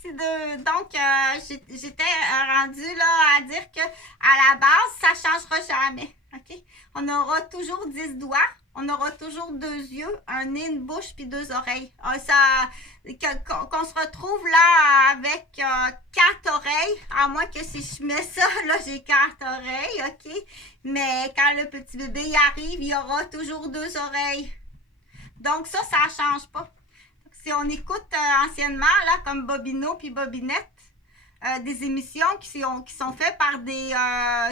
partie 2. Donc, j'étais rendue là à dire que à la base, ça ne changera jamais. OK? On aura toujours 10 doigts. On aura toujours 2 yeux, un nez, une bouche, puis 2 oreilles. Qu'on se retrouve là avec 4 oreilles, à moins que si je mets ça, là, j'ai 4 oreilles, OK? Mais quand le petit bébé y arrive, il y aura toujours 2 oreilles. Donc ça ne change pas. Si on écoute anciennement, là, comme Bobino puis Bobinette, des émissions qui sont faites par des...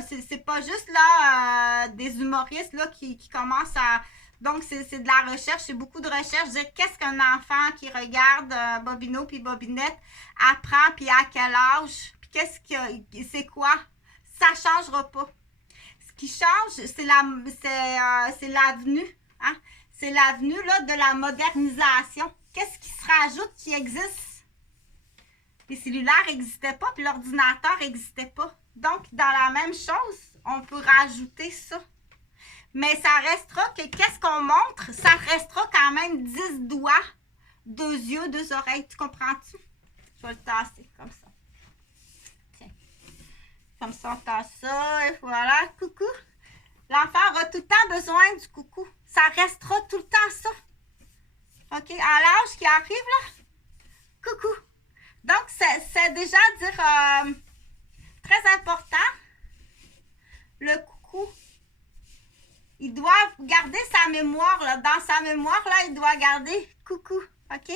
c'est pas juste là des humoristes là, qui commencent à... Donc, c'est de la recherche, c'est beaucoup de recherche. Dire qu'est-ce qu'un enfant qui regarde Bobino puis Bobinette apprend, puis à quel âge, puis c'est quoi? Ça changera pas. Ce qui change, c'est l'avenue. Hein? C'est l'avenue là, de la modernisation. Qu'est-ce qui se rajoute qui existe? Les cellulaires n'existaient pas, puis l'ordinateur n'existait pas. Donc, dans la même chose, on peut rajouter ça. Mais ça restera que qu'est-ce qu'on montre? Ça restera quand même 10 doigts, 2 yeux, 2 oreilles. Tu comprends-tu? Je vais le tasser comme ça. Tiens. Comme ça, on tasse ça, et voilà. Coucou. L'enfant aura tout le temps besoin du coucou. Ça restera tout le temps ça. OK? À l'âge qui arrive, là, coucou. Donc, c'est déjà dire très important. Le coucou. Il doit garder sa mémoire. Là. Dans sa mémoire, là, il doit garder coucou. OK?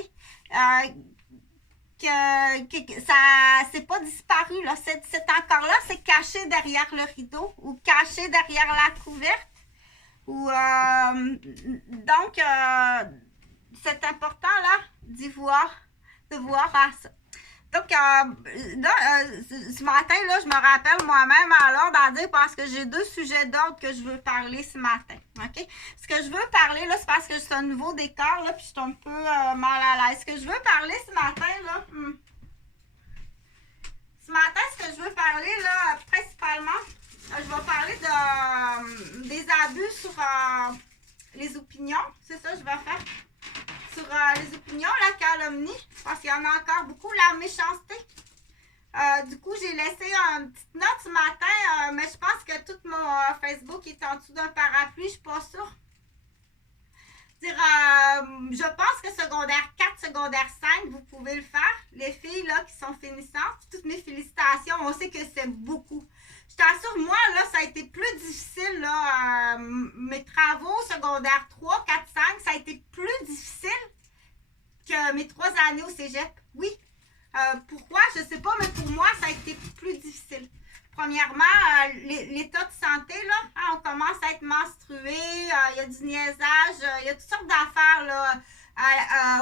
Ça c'est pas disparu. Là. C'est encore là, c'est caché derrière le rideau ou caché derrière la couverte. Ou, donc, c'est important là d'y voir, de voir ça. Donc, ce matin, là, je me rappelle moi-même à l'ordre à dire parce que j'ai 2 sujets d'ordre que je veux parler ce matin. OK? Ce que je veux parler, là, c'est parce que c'est un nouveau décor, là, puis je suis un peu mal à l'aise. Ce que je veux parler ce matin, là, ce matin, ce que je veux parler, là, principalement, je vais parler des abus sur les opinions. C'est ça que je vais faire. Sur les opinions, la calomnie, parce qu'il y en a encore beaucoup, la méchanceté. Du coup, j'ai laissé une petite note ce matin, mais je pense que tout mon Facebook est en dessous d'un parapluie, je suis pas sûre. Je pense que secondaire 4, secondaire 5, vous pouvez le faire. Les filles là qui sont finissantes, toutes mes félicitations, on sait que c'est beaucoup. Je t'assure, moi, là, ça a été plus difficile, là, mes travaux secondaire 3, 4, 5, ça a été plus difficile que mes 3 années au cégep. Oui. Pourquoi? Je ne sais pas, mais pour moi, ça a été plus difficile. Premièrement, l'état de santé, là, hein, on commence à être menstrué, il y a du niaisage, il y a toutes sortes d'affaires là,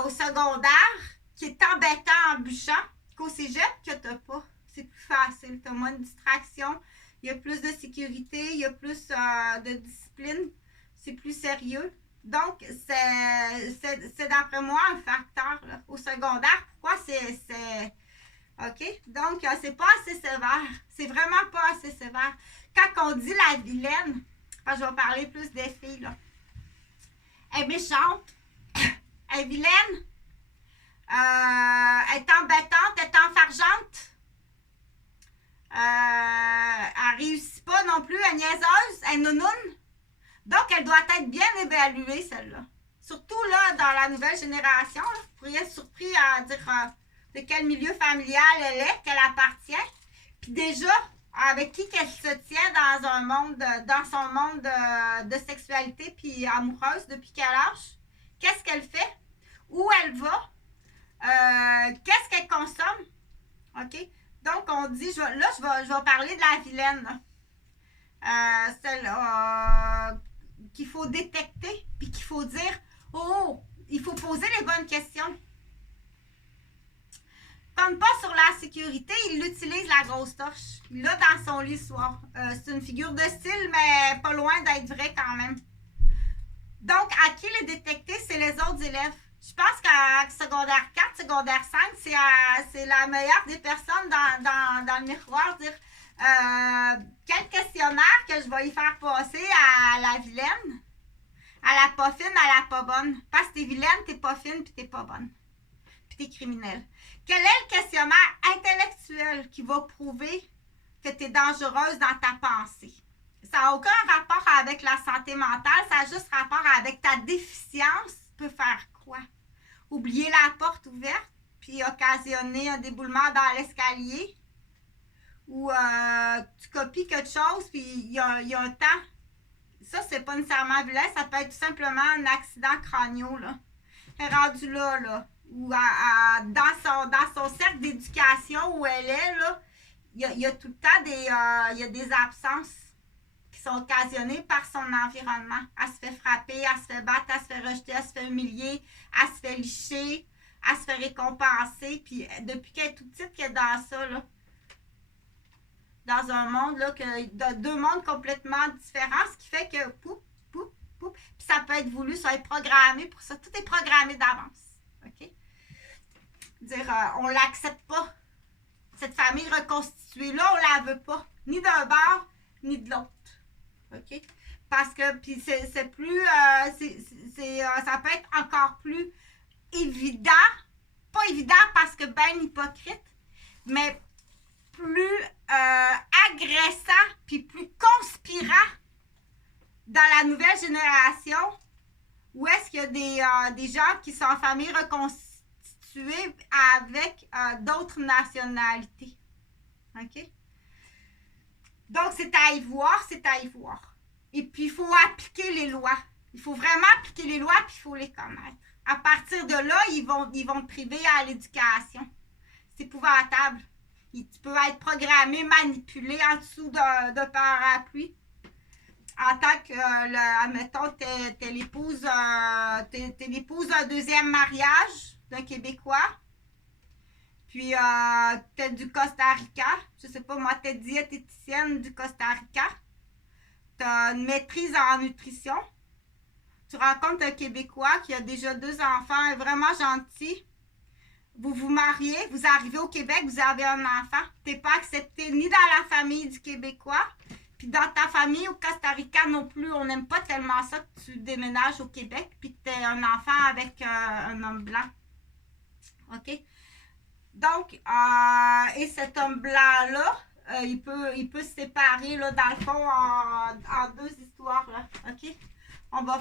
au secondaire qui est embêtant, embûchant, qu'au cégep que tu n'as pas. C'est plus facile, tu as moins de distraction, il y a plus de sécurité, il y a plus de discipline, c'est plus sérieux. Donc, c'est d'après moi un facteur là, au secondaire. Pourquoi c'est... OK? Donc, c'est pas assez sévère. C'est vraiment pas assez sévère. Quand on dit la vilaine, je vais parler plus des filles, là. Elle est méchante. Elle est vilaine. Elle est embêtante. Elle est enfargeante. Elle réussit pas non plus. Elle est niaiseuse. Elle est nounoune. Donc, elle doit être bien évaluée, celle-là. Surtout, là, dans la nouvelle génération, là, vous pourriez être surpris à dire de quel milieu familial elle est, qu'elle appartient. Puis déjà, avec qui qu'elle se tient dans un monde, dans son monde de sexualité puis amoureuse, depuis quel âge? Qu'est-ce qu'elle fait? Où elle va? Qu'est-ce qu'elle consomme? OK? Donc, on dit, je vais parler de la vilaine. Celle qu'il faut détecter, puis qu'il faut dire, oh, il faut poser les bonnes questions. Comme pas sur la sécurité, il utilise la grosse torche. Il l'a dans son lit le soir. C'est une figure de style, mais pas loin d'être vrai quand même. Donc, à qui le détecter, c'est les autres élèves. Je pense qu'à secondaire 4, secondaire 5, c'est la meilleure des personnes dans le miroir. Dire quel questionnaire que je vais y faire passer à la vilaine, à la pas fine, à la pas bonne. Parce que t'es vilaine, t'es pas fine, puis t'es pas bonne. Puis t'es criminelle. Quel est le questionnaire intellectuel qui va prouver que tu es dangereuse dans ta pensée? Ça n'a aucun rapport avec la santé mentale, ça a juste rapport avec ta déficience. Tu peux faire quoi? Oublier la porte ouverte, puis occasionner un déboulement dans l'escalier? Ou tu copies quelque chose, puis il y a un temps. Ça, c'est pas nécessairement violent, ça peut être tout simplement un accident crânio, là. Elle est rendue là. Ou dans son cercle d'éducation où elle est, là, il y a tout le temps des absences qui sont occasionnées par son environnement. Elle se fait frapper, elle se fait battre, elle se fait rejeter, elle se fait humilier, elle se fait licher, elle se fait récompenser. Puis depuis qu'elle est toute petite, qu'elle est dans ça, là. Dans un monde, là, deux mondes complètement différents, ce qui fait que puis ça peut être voulu, ça va être programmé pour ça. Tout est programmé d'avance. OK? On ne l'accepte pas. Cette famille reconstituée-là, on ne la veut pas. Ni d'un bord, ni de l'autre. OK? Parce que, puis c'est plus, ça peut être encore plus évident. Pas évident parce que ben hypocrite, mais plus agressant puis plus conspirant dans la nouvelle génération où est-ce qu'il y a des gens qui sont en famille reconstituée avec d'autres nationalités. OK? Donc, c'est à y voir. Et puis, il faut appliquer les lois. Il faut vraiment appliquer les lois puis il faut les connaître. À partir de là, ils vont te priver à l'éducation. C'est épouvantable. Tu peux être programmé, manipulé en dessous de parapluie. En tant que, admettons, t'es l'épouse d'un deuxième mariage d'un Québécois. Puis, t'es du Costa Rica. Je sais pas, moi, t'es diététicienne du Costa Rica. T'as une maîtrise en nutrition. Tu rencontres un Québécois qui a déjà 2 enfants, vraiment gentil. Vous vous mariez, vous arrivez au Québec, vous avez un enfant. Tu n'es pas accepté ni dans la famille du Québécois, puis dans ta famille au Costa Rica non plus. On n'aime pas tellement ça que tu déménages au Québec, puis que tu es un enfant avec un homme blanc. OK? Donc, et cet homme blanc-là, il peut se séparer, là, dans le fond, en 2 histoires. Là. OK? On va